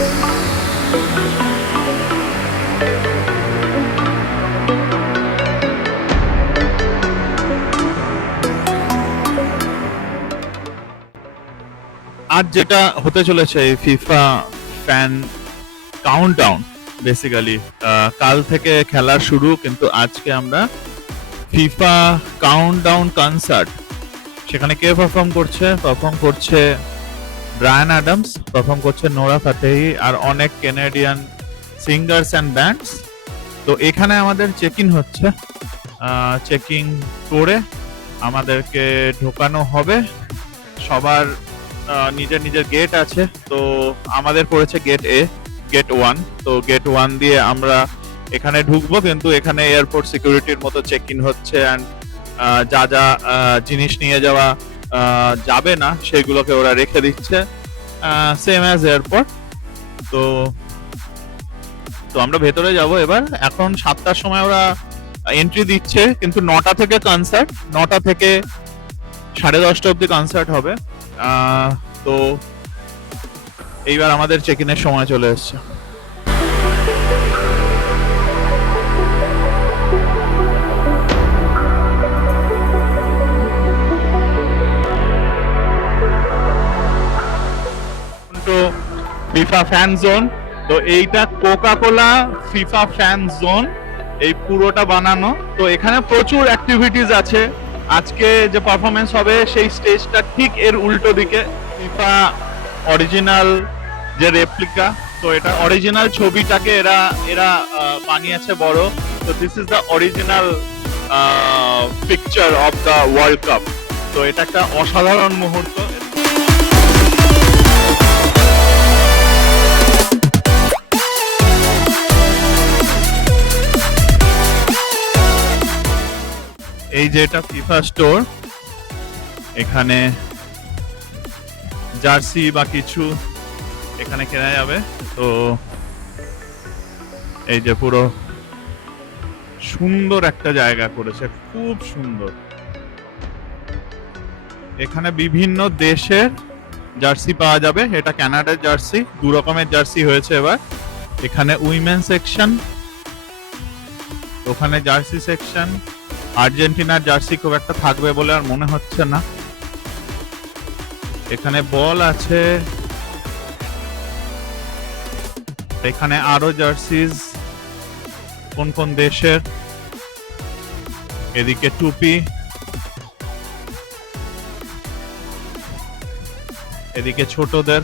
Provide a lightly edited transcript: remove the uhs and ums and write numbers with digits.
আজ যেটা হতে চলেছে এই ফিফা ফ্যান কাউন্টডাউন, বেসিক্যালি কাল থেকে খেলার শুরু, কিন্তু আজকে আমরা ফিফা কাউন্টডাউন কনসার্ট, সেখানে কে পারফর্ম করছে ব্রায়ান অ্যাডামস, পারফর্ম করছে নোরা ফাতেহি আর অনেক কেনেডিয়ান সিঙ্গার্স অ্যান্ড ব্যান্ডস। তো এখানে আমাদের চেক ইন হচ্ছে, চেকিং করে আমাদেরকে ঢোকানো হবে। সবার নিজের নিজের গেট আছে, তো আমাদের পড়েছে গেট 1। তো গেট 1 দিয়ে আমরা এখানে ঢুকবো, কিন্তু এখানে এয়ারপোর্ট সিকিউরিটির মতো চেক ইন হচ্ছে, অ্যান্ড যা যা জিনিস নিয়ে যাওয়া যাবে না সেগুলোকে ওরা রেখে দিচ্ছে, সেম অ্যাজ এয়ারপোর্ট। তো তো আমরা ভেতরে যাব এবার। এখন 7টার সময় ওরা এন্ট্রি দিচ্ছে, কিন্তু 9টা থেকে কনসার্ট, 9টা থেকে 10:30 অব্দি কনসার্ট হবে। তো এইবার আমাদের চেক ইনের সময় চলে এসছে। ফিফা ফ্যান জোন, তো এইটা Coca Cola FIFA fan zone, এই পুরোটা বানানো। তো এখানে প্রচুর অ্যাক্টিভিটিস আছে। আজকে যে পারফরমেন্স হবে সেই স্টেজটা ঠিক এর উল্টো দিকে, ফিফা অরিজিনাল যে রেপ্লিকা, তো এটা অরিজিনাল ছবিটাকে এরা বানিয়েছে বড়। তো this is the original picture of the world cup. তো এটা একটা অসাধারণ মুহূর্ত। এই যে এটা ফিফা স্টোর, এখানে জার্সি বা কিছু এখানে কেনা যাবে। তো এই যে পুরো সুন্দর একটা জায়গা করেছে, খুব সুন্দর। এখানে বিভিন্ন দেশের জার্সি পাওয়া যাবে। এটা কানাডার জার্সি, 2 রকমের জার্সি হয়েছে এবার। এখানে উইমেন সেকশন, ওখানে জার্সি সেকশন। আর্জেন্টিনার জার্সি খুব একটা থাকবে বলে আর মনে হচ্ছে না। এখানে বল আছে, এখানে আরো জার্সিজ কোন কোন দেশের। এদিকে টুপি, এদিকে ছোটদের।